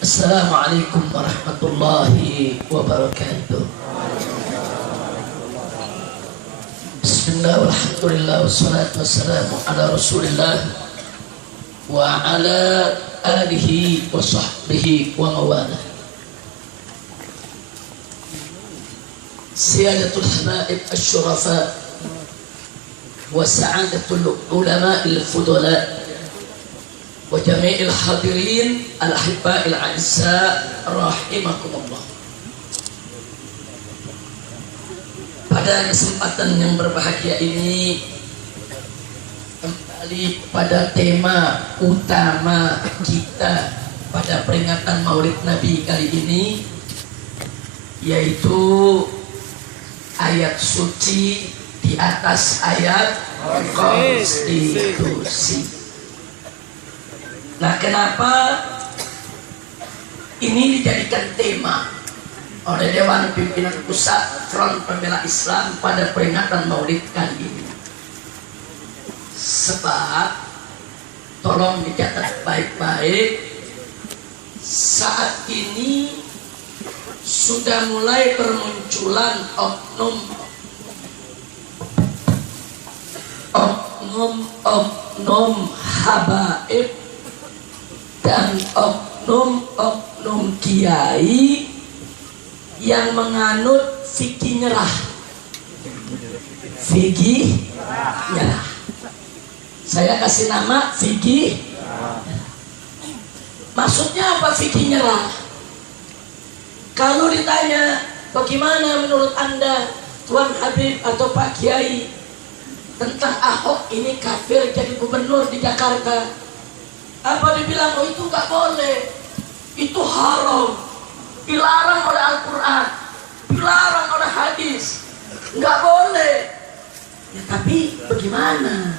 Assalamualaikum warahmatullahi wabarakatuh. Bismillah walhamdulillah wassalatu wassalamu ala rasulillah wa ala alihi wa sahbihi wa mawalah. Siyadatul habaib asyurafa wa sa'adatul ulama'il fudala wa jami'il hadirin al-ahibba'il a'izza rahimakumullah. Pada kesempatan yang berbahagia ini kembali pada tema utama kita pada peringatan Maulid Nabi kali ini, yaitu ayat suci di atas ayat konstitusi. Nah, kenapa ini dijadikan tema oleh Dewan Pimpinan Pusat Front Pembela Islam pada peringatan Maulid kali ini? Sebab, tolong dicatat baik-baik, saat ini sudah mulai bermunculan oknum habaib dan oknum kiai yang menganut fikih nyerah. Fikih nyerah. Saya kasih nama fikih. Maksudnya apa fikih nyerah? Kalau ditanya bagaimana menurut Anda Tuan Habib atau Pak Kiai tentang Ahok ini kafir jadi gubernur di Jakarta, apa dibilang? Oh, itu nggak boleh, itu haram, dilarang oleh Al-Quran, dilarang oleh hadis, nggak boleh. Ya tapi bagaimana?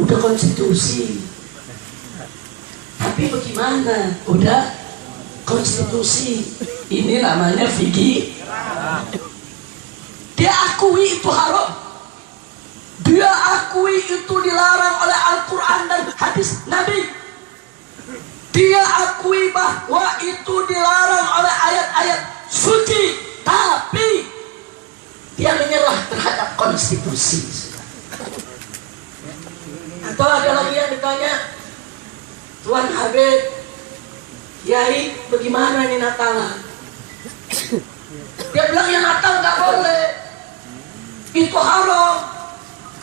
Udah konstitusi. Tapi bagaimana? Udah konstitusi. Ini namanya fikih. Dia akui itu haram, dia akui itu dilarang oleh Al-Quran dan hadis Nabi. Dia akui bahwa itu dilarang oleh ayat-ayat suci, tapi dia menyerah terhadap konstitusi. Atau ada lagi yang ditanya, Tuan Habib, Kiai, bagaimana ini Natalan? Dia bilang ya Natal nggak boleh, itu haram.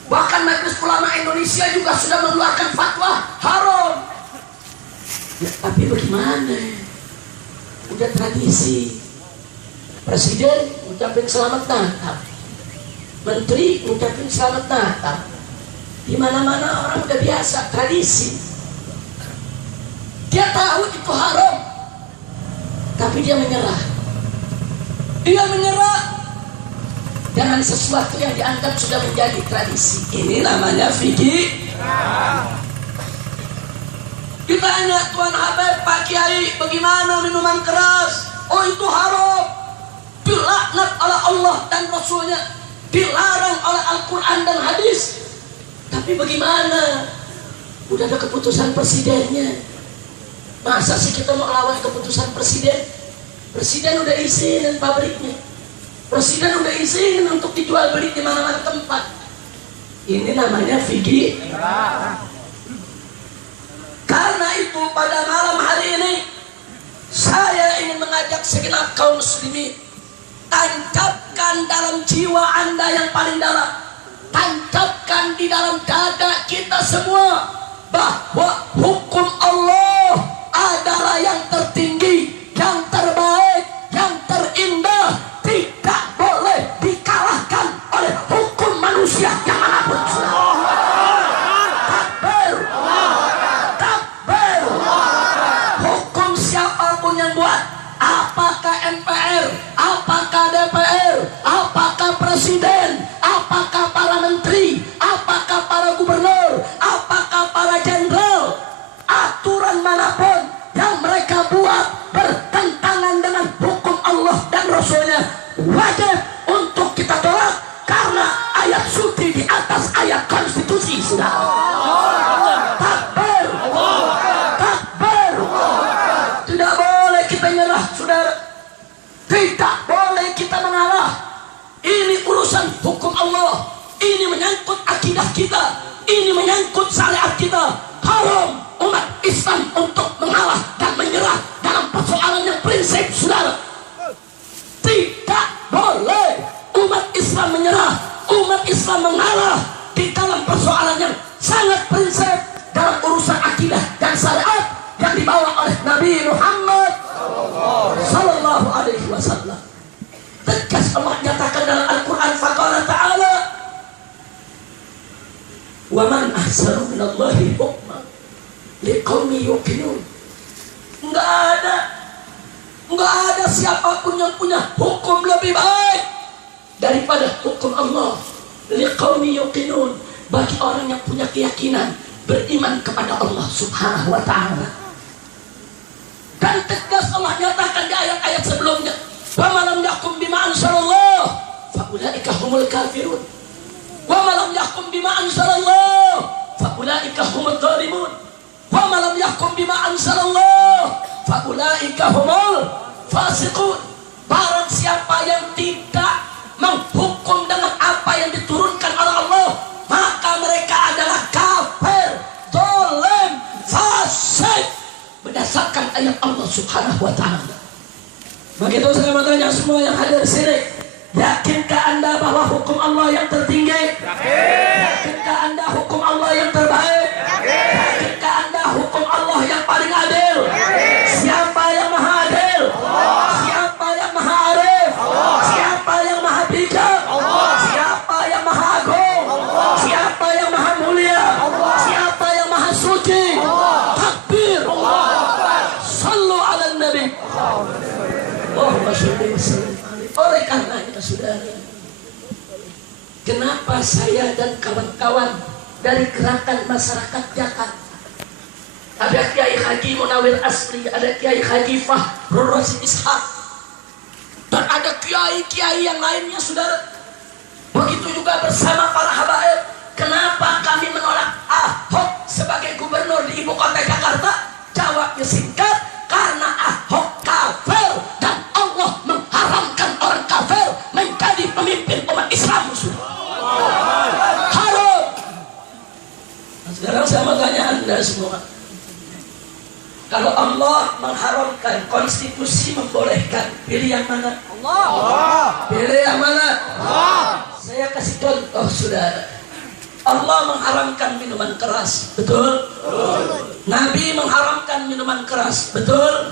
Bahkan Majelis Ulama Indonesia juga sudah mengeluarkan fatwa haram. Ya, tapi bagaimana? Udah tradisi. Presiden ucapin selamat Natal, Menteri ucapin selamat Natal. Di mana-mana orang udah biasa tradisi. Dia tahu itu haram, tapi dia menyerah. Dia menyerah dengan sesuatu yang dianggap sudah menjadi tradisi. Ini namanya fikih. Ditanya Tuan Habib, Pak Kiai, bagaimana minuman keras? Oh, itu haram, dilaknat oleh Allah dan Rasulnya, dilarang oleh Al-Quran dan hadis. Tapi bagaimana? Udah ada keputusan presidennya. Masa sih kita mau lawan keputusan presiden? Presiden udah izinin pabriknya, Presiden udah izin untuk dijual beli di mana-mana tempat. Ini namanya fikih. Karena itu pada malam hari ini saya ingin mengajak segenap kaum muslimin, tancapkan dalam jiwa Anda yang paling dalam, tancapkan di dalam dada kita semua bahwa hukum Allah adalah yang tertinggi, yang terbaik, yang terindah, tidak boleh dikalahkan oleh hukum manusia yang manapun. Takbir, takbir. Hukum siapapun yang buat, apakah MPR, apakah DPR, apakah presiden, apakah para menteri, apakah para gubernur, apakah para jenderal, aturan manapun yang mereka buat bertentangan dengan hukum Allah dan Rasulnya, wajib untuk kita tolak karena ayat suci di atas ayat konstitusi. Sudah. Takbir, takbir. Tidak boleh kita nyerah, saudara. Tidak boleh kita mengalah. Ini urusan hukum Allah. Ini menyangkut akidah kita. Ini menyangkut syariat kita. Haram umat Islam untuk mengalah dan menyerah dalam persoalan yang prinsip, saudara. Tidak boleh umat Islam menyerah, umat Islam mengalah di dalam persoalan yang sangat prinsip dalam urusan akidah dan syariat yang dibawa oleh Nabi Muhammad sallallahu alaihi wasallam. Tegas Allah nyatakan dalam Al-Quran, faqala ta'ala, wa man ahsanu minallahi hukman liqaumin yuqinun. Enggak ada siapapun yang punya hukum lebih baik daripada hukum Allah. Liqaumin yuqinun, bagi orang yang punya keyakinan, beriman kepada Allah Subhanahu wa ta'ala. Dan tegas Allah nyatakan di ayat-ayat sebelumnya, wa man lam yahkum bima anzalallah fa ulaika humul kafirun wa man lam yahkum bima anzalallah fa ulaika humul zalimun wa man lam yahkum bima anzalallah fa ulaika humul fasiqun. Barang siapa yang tidak menghukum dengan apa yang diturunkan oleh Allah, maka mereka adalah kafir, zalim, fasik berdasarkan ayat Allah Subhanahu wa ta'ala. Begitu saya mau tanya semua yang hadir di sini, yakinkah Anda bahwa hukum Allah yang tertinggi? Yakinkah Anda hukum Allah yang terbaik? Yakinkah Anda hukum Allah yang paling adil? Siapa yang maha adil? Siapa yang maha arif? Siapa yang maha bijak? Siapa yang maha agung? Siapa yang maha mulia? Siapa yang maha suci? Takbir! Sallu ala Nabi. Oleh karenanya, saudara, kenapa saya dan kawan-kawan dari gerakan masyarakat Jakarta, ada Kiai Haji Munawir Asri, ada Kiai Haji Fahrul Rasyid Ishaq, dan ada kiai-kiai yang lainnya, saudara. Begitu juga bersama para habaib. Kenapa kami menolak Ahok sebagai gubernur di ibu kota Jakarta? Jawabnya singkat, karena Ahok kafir dan Allah mengharamkan orang kafir menjadi pemimpin umat Islam, saudara. Haram. Nah, sekarang saya mau tanya Anda semua, kalau Allah mengharamkan, konstitusi membolehkan, pilih yang mana? Allah. Pilih yang mana? Allah. Saya kasih contoh, saudara. Allah mengharamkan minuman keras, betul? Nabi mengharamkan minuman keras, betul?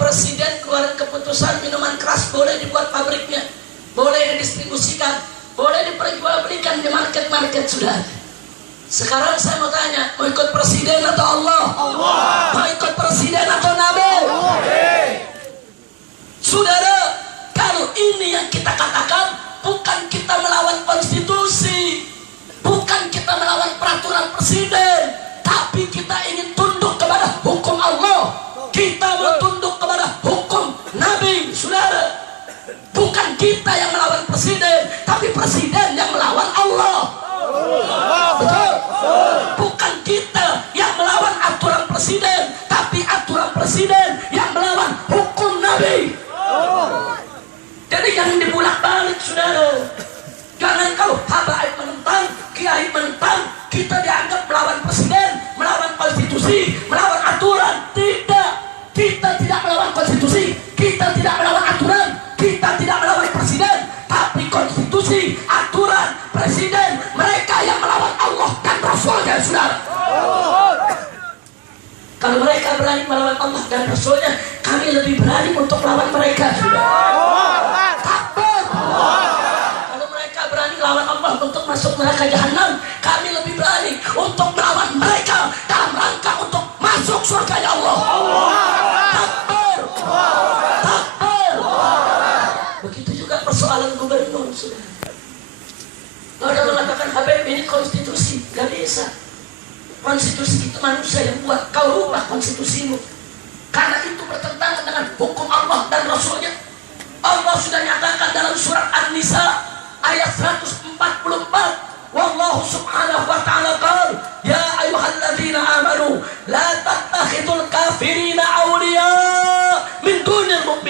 Presiden keluarin keputusan minuman keras boleh dibuat pabriknya, boleh didistribusikan, boleh diperjualbelikan di market-market, sudah. Sekarang saya mau tanya, mau ikut presiden atau Allah? Allah. Mau ikut presiden atau Nabi? Allah. Saudara, kalau ini yang kita katakan, bukan kita melawan konstitusi, bukan kita melawan peraturan presiden, tapi kita ingin tunduk kepada hukum Allah. Kita mau tunduk kepada hukum Nabi, saudara. Bukan kita yang melawan presiden, tapi presiden yang melawan Allah. Betul? Bukan kita yang melawan aturan presiden, tapi aturan presiden yang melawan hukum Nabi. Jadi jangan dibulak-balik, saudara. Jangan kalau habaib menentang, kiai menentang, kita dianggap melawan presiden, melawan konstitusi, melawan aturan. Tidak, kita tidak melawan konstitusi, kita tidak melawan aturan, kita tidak melawan presiden, tapi konstitusi, aturan, presiden, mereka yang melawan Allah dan Rasulnya, saudara. Kalau mereka berani melawan Allah dan Rasulnya, kami lebih berani untuk melawan mereka, saudara. Takbir. Kalau mereka berani melawan Allah untuk masuk neraka jahanam, kami lebih berani untuk melawan mereka dalam rangka untuk masuk surga ya Allah. Takbir. Takbir. Begitu juga persoalan gubernur, saudara. Kalau mengatakan Habib ini konstitusi, gak bisa. Konstitusi itu manusia yang buat, kau rubah konstitusimu. Karena itu bertentangan dengan hukum Allah dan Rasulnya. Allah sudah nyatakan dalam surat An-Nisa ayat 144. Wallahu subhanahu wa ta'ala qala, ya ayyuhalladzina amanu la tattakhidul kafirina awliya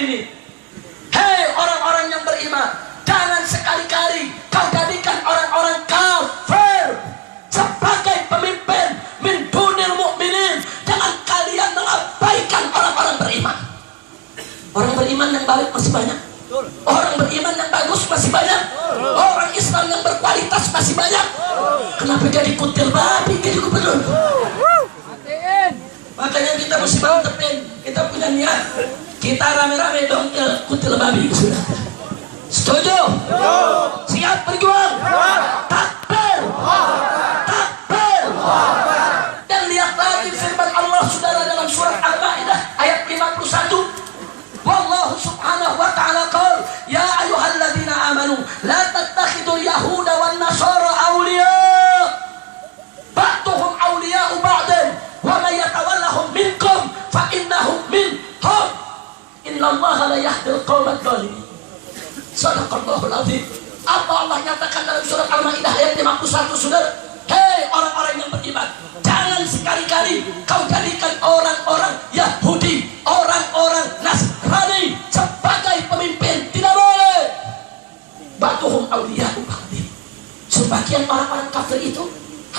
mu'minin. Hei orang-orang yang beriman, jangan sekali-kali kau jadikan orang-orang kafir sebagai pemimpin min dunil mu'minin. Jangan kalian mengabaikan orang-orang beriman. Orang beriman yang baik masih banyak. Orang beriman yang bagus masih banyak. Orang Islam yang berkualitas masih banyak. Kenapa jadi kutil babi jadi gubernur? Makanya kita mesti mantepin. Kita punya niat. Kita rame-rame dong kutil babi. Sudah. Setuju? Siap berjuang? Takbir! Takbir! Dan lihat lagi firman Allah saudara dalam surat Al-Maidah ayat 51. Wallahu subhanahu wa ta'ala qala ya ayyuhalladzina amanu la tattakhidul yahuda wan nasara awliya ba'duhum awliya'u ba'din wa may yatawallahum minkum fa innahum minhum innallaha la yahdil qaumadh dhalimin. Sadaqallahul azim. Apa Allah nyatakan dalam surat Al-Maidah ayat 51 saudara? Hei orang-orang yang beriman, jangan sekali-kali kau jadikan orang-orang Yahudi, orang-orang Nasrani sebagai pemimpin. Tidak boleh. Ba'duhum awliya'u ba'din. Sebagian orang-orang kafir itu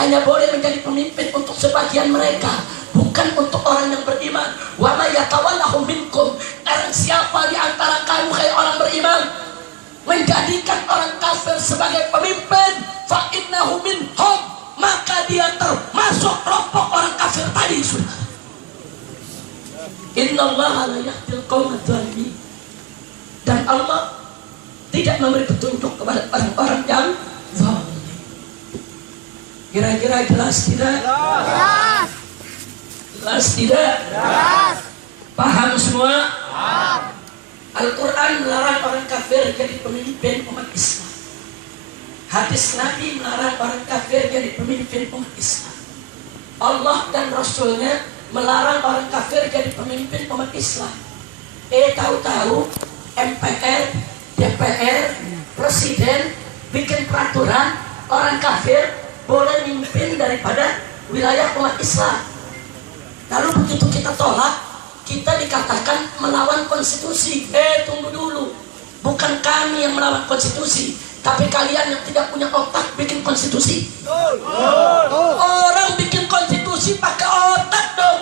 hanya boleh menjadi pemimpin untuk sebagian mereka, bukan untuk orang yang beriman. Wa may yatawallahum minkum. Dan siapa di antara kamu hai orang beriman menjadikan orang kafir sebagai pemimpin, fa innahu minhum, maka dia termasuk kelompok orang kafir tadi. Sudah. Innallaha la yahdil qaumadh dhalimin. Dan Allah tidak memberi petunjuk kepada orang-orang yang zalim. Kira-kira jelas tidak? Jelas. Jelas tidak? Jelas. Paham semua? Paham. Al-Quran melarang orang kafir jadi pemimpin umat Islam. Hadis Nabi melarang orang kafir jadi pemimpin umat Islam. Allah dan Rasulnya melarang orang kafir jadi pemimpin umat Islam. Tahu-tahu MPR, DPR, Presiden bikin peraturan orang kafir boleh mimpin daripada wilayah umat Islam. Lalu begitu kita tolak, kita dikatakan melawan konstitusi. Tunggu dulu. Bukan kami yang melawan konstitusi, tapi kalian yang tidak punya otak bikin konstitusi. Orang bikin konstitusi pakai otak dong.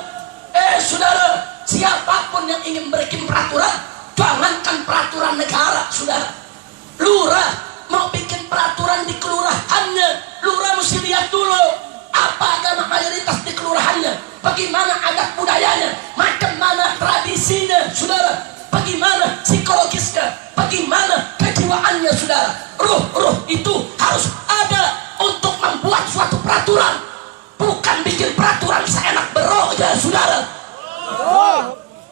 Saudara, siapapun yang ingin bikin peraturan, jangankan peraturan negara, saudara. Lurah mau bikin peraturan di kelurahannya, lurah mesti lihat dulu apa agama mayoritas di kelurahannya, bagaimana adat budayanya, macam mana tradisinya, saudara, bagaimana psikologisnya, bagaimana kejiwaannya, saudara. Ruh itu harus ada untuk membuat suatu peraturan, bukan bikin peraturan seenak beroknya, saudara.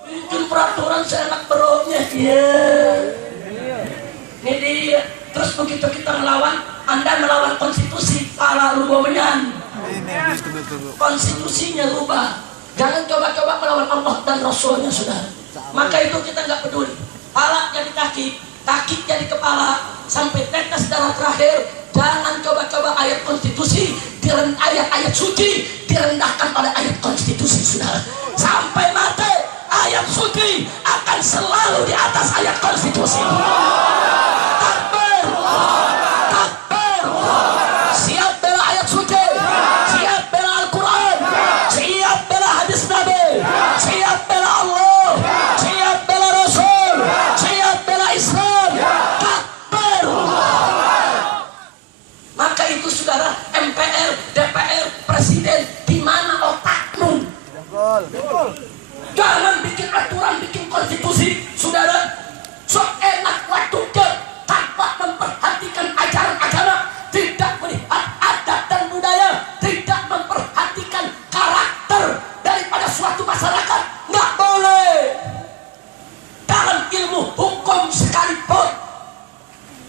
Bikin peraturan seenak beroknya, ini dia. Terus begitu kita melawan, Anda melawan konstitusi, pala lu bomenyan. Konstitusinya rubah. Jangan coba-coba melawan Allah dan Rasulnya, saudara. Maka itu kita nggak peduli. Pala jadi kaki, kaki jadi kepala, sampai tetes darah terakhir. Jangan coba-coba ayat konstitusi, ayat-ayat suci direndahkan oleh ayat konstitusi, saudara. Sampai mati, ayat suci akan selalu di atas ayat konstitusi. Takbir, takbir. Siap bela ayat suci, siap bela Al-Quran, siap bela hadis Nabi, siap bela Allah, siap bela Rasul, siap bela Islam. Takbir. Maka itu saudara, MPR, DPR, Presiden, di mana otakmu? Jangan bikin aturan, bikin konstitusi, saudara. Seenak waktunya tanpa memperhatikan ajaran agama, tidak melihat adat dan budaya, tidak memperhatikan karakter daripada suatu masyarakat, nggak boleh. Dalam ilmu hukum sekalipun,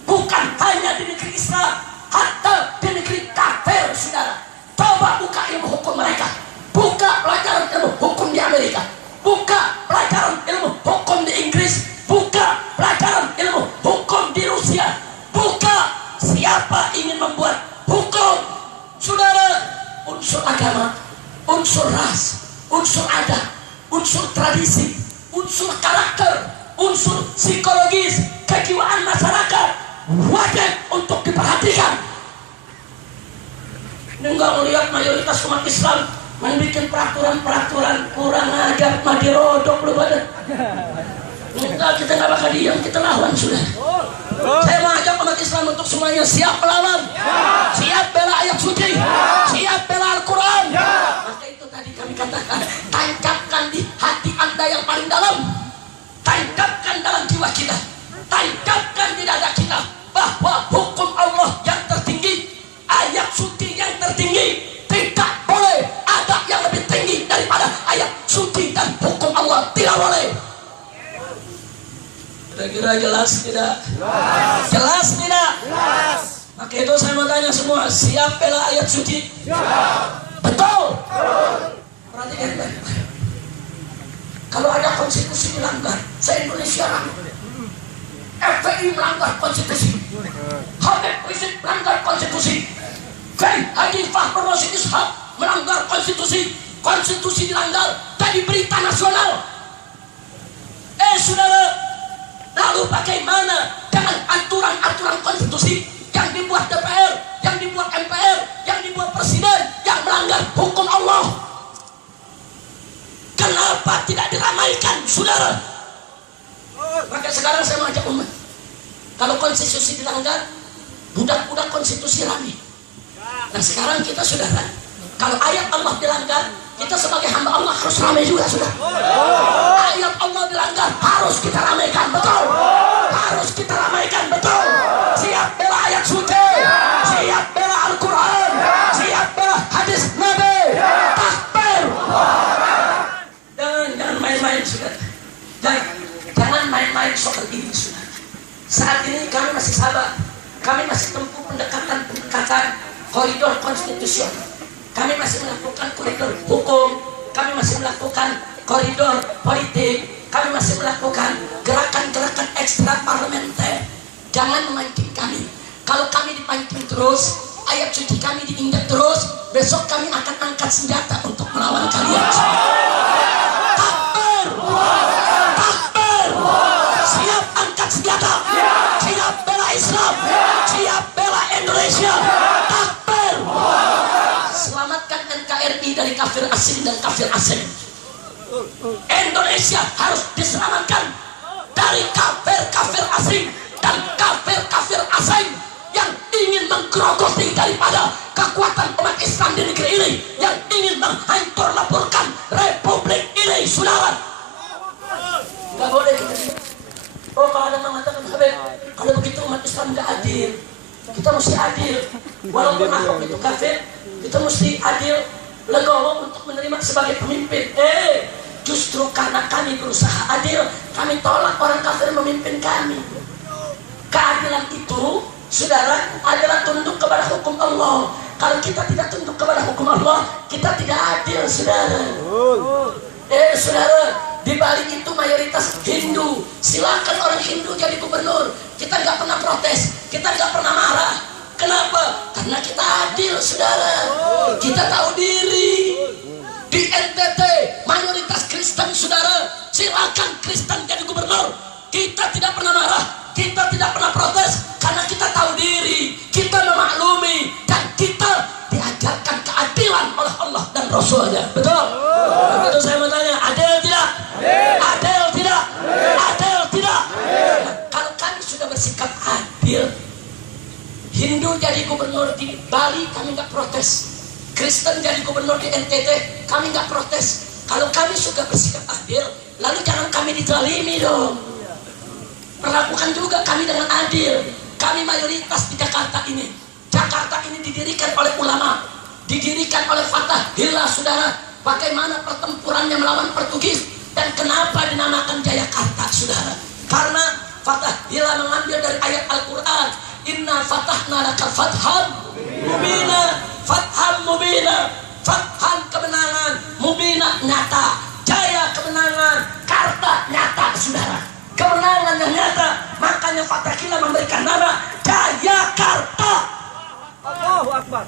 bukan hanya di negeri Islam, hatta di negeri kafir, saudara. Coba buka ilmu hukum mereka, buka pelajaran ilmu hukum di Amerika, buka pelajaran ilmu hukum di Inggris, buka pelajaran ilmu hukum di Rusia, buka. Siapa ingin membuat hukum, saudara, unsur agama, unsur ras, unsur adat, unsur tradisi, unsur karakter, unsur psikologis kejiwaan masyarakat wajib untuk diperhatikan. Enggak melihat mayoritas umat Islam membuat peraturan-peraturan kurang ajar, mah dirodok lu pada. Enggak, kita nggak bakal diam, kita lawan sudah. Saya mengajak umat Islam untuk semuanya siap melawan, siap bela ayat suci, siap bela Al-Quran. Maka itu tadi kami katakan, tancapkan di hati Anda yang paling dalam, tancapkan dalam jiwa kita, tancapkan di dada kita bahwa hukum Allah yang tertinggi, ayat suci yang tertinggi. Tidak boleh ada yang lebih tinggi daripada ayat suci dan hukum Allah. Tidak boleh. Kira-kira jelas tidak? Jelas tidak? Maka itu saya mau tanya semua, siap bela ayat suci? Betul. Perhatikan baik-baik. Kalau ada konstitusi dilanggar, se-Indonesia FPI melanggar konstitusi, Habib Rizik melanggar konstitusi, Kiai Haji Fakhrul Rasyid Ishaq melanggar konstitusi, konstitusi dilanggar, jadi berita nasional. Saudara, lalu bagaimana dengan aturan-aturan konstitusi yang dibuat DPR, yang dibuat MPR, yang dibuat Presiden, yang melanggar hukum Allah? Kenapa tidak diramaikan, saudara? Maka sekarang saya mengajak umat, kalau konstitusi dilanggar, budak-budak konstitusi ramai. Nah sekarang kita saudara, kalau ayat Allah dilanggar, kita sebagai hamba Allah harus ramai juga, sudah. Ayat Allah dilanggar, harus kita ramaikan, betul. Harus kita ramaikan, betul. Siap bela ayat suci, siap bela Al-Quran, siap bela hadis Nabi. Takbir. Jangan main-main, sudah. Jangan main-main soal ini, sudah. Saat ini kami masih sabar, kami masih tempuh pendekatan koridor konstitusional. Kami masih melakukan koridor hukum, kami masih melakukan koridor politik, kami masih melakukan gerakan-gerakan ekstra parlementer. Jangan memancing kami. Kalau kami dipancing terus, ayat suci kami diinjak terus, besok kami akan angkat senjata untuk melawan kalian. Takbir! Takbir! Siap angkat senjata, siap bela Islam, siap bela Indonesia. Takbir! Selamatkan NKRI dari kafir asing dan kafir asing. Indonesia harus diselamatkan dari kafir-kafir asing dan kafir-kafir asing yang ingin menggerogoti daripada kekuatan umat Islam di negeri ini, yang ingin menghancur leburkan republik ini, saudara. Gak boleh kita. Oh, kalau ada mengatakan, Habib, kalau begitu umat Islam gak adil. Kita mesti adil. Walaupun Ahok itu kafir, kita mesti adil, legowo untuk menerima sebagai pemimpin. Justru karena kami berusaha adil, kami tolak orang kafir memimpin kami. Keadilan itu, saudara, adalah tunduk kepada hukum Allah. Kalau kita tidak tunduk kepada hukum Allah, kita tidak adil, saudara. Saudara, di Bali itu mayoritas Hindu. Silakan orang Hindu jadi gubernur. Kita nggak pernah protes, kita nggak pernah marah. Kenapa? Karena kita adil, saudara. Kita tahu diri. Di NTT mayoritas Kristen, saudara. Silakan Kristen jadi gubernur. Kita tidak pernah marah, kita tidak pernah protes, karena kita tahu diri, kita memaklumi, dan kita diajarkan keadilan oleh Allah dan Rasulnya. Betul? Itu saya mau tanya, adil tidak? Adil tidak? Adil tidak? Nah, kalau kami sudah bersikap adil, Hindu jadi gubernur di Bali, kami nggak protes. Kristen jadi gubernur di NTT, kami nggak protes. Kalau kami sudah bersikap adil, lalu jangan kami dizalimi dong. Perlakukan juga kami dengan adil. Kami mayoritas di Jakarta ini. Jakarta ini didirikan oleh ulama, didirikan oleh Fatah Hillah, saudara. Bagaimana pertempurannya melawan Portugis, dan kenapa dinamakan Jayakarta, saudara? Karena Fatah Hillah mengambil dari ayat Al-Quran, Inna fatahna laka fathan mubina, fathan mubina, fathan kemenangan, mubina nyata, jaya kemenangan, karta nyata, saudara. Kemenangan yang nyata, makanya Fatah Hillah memberikan nama Jayakarta. Allahu Akbar.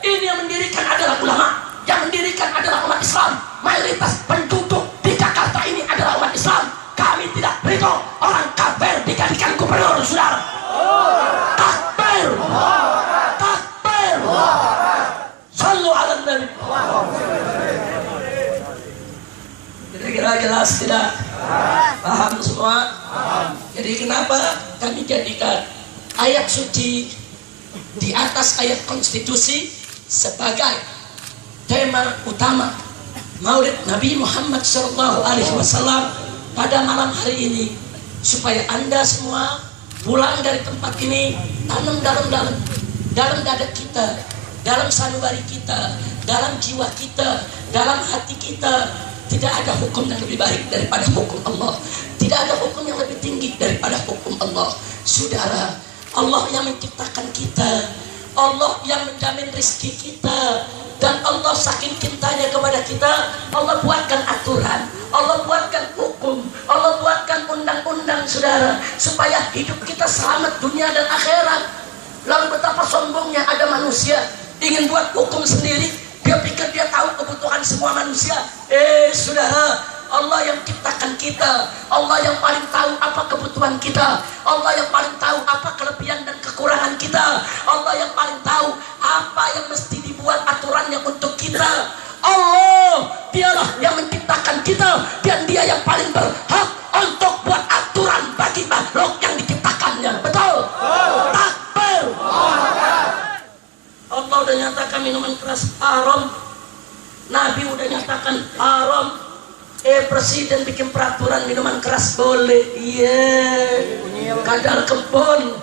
Ini yang mendirikan adalah ulama, yang mendirikan adalah umat Islam. Mayoritas penduduk di Jakarta ini adalah umat Islam. Kami tidak ridho Jelas tidak? Paham semua? Jadi kenapa kami jadikan ayat suci di atas ayat konstitusi sebagai tema utama Maulid Nabi Muhammad SAW pada malam hari ini, supaya Anda semua pulang dari tempat ini tanam dalam dada kita, dalam sanubari kita, dalam jiwa kita, dalam hati kita. Tidak ada hukum yang lebih baik daripada hukum Allah. Tidak ada hukum yang lebih tinggi daripada hukum Allah. Saudara, Allah yang menciptakan kita, Allah yang menjamin rezeki kita, dan Allah saking cintanya kepada kita, Allah buatkan aturan, Allah buatkan hukum, Allah buatkan undang-undang, saudara, supaya hidup kita selamat dunia dan akhirat. Lalu betapa sombongnya ada manusia ingin buat hukum sendiri. Dia pikir dia tahu kebutuhan semua manusia. Saudara, Allah yang ciptakan kita, Allah yang paling tahu apa kebutuhan kita, Allah yang paling tahu apa kelebihan dan kekurangan kita, Allah yang paling tahu apa yang mesti dibuat aturannya untuk kita. Allah, dialah yang menciptakan kita, dan dia yang paling berhak untuk buat aturan bagi makhluk yang diciptakannya. Betul? Takbir. Allah udah nyatakan minuman keras haram, Nabi udah nyatakan haram, presiden bikin peraturan minuman keras boleh. Kadal kebon.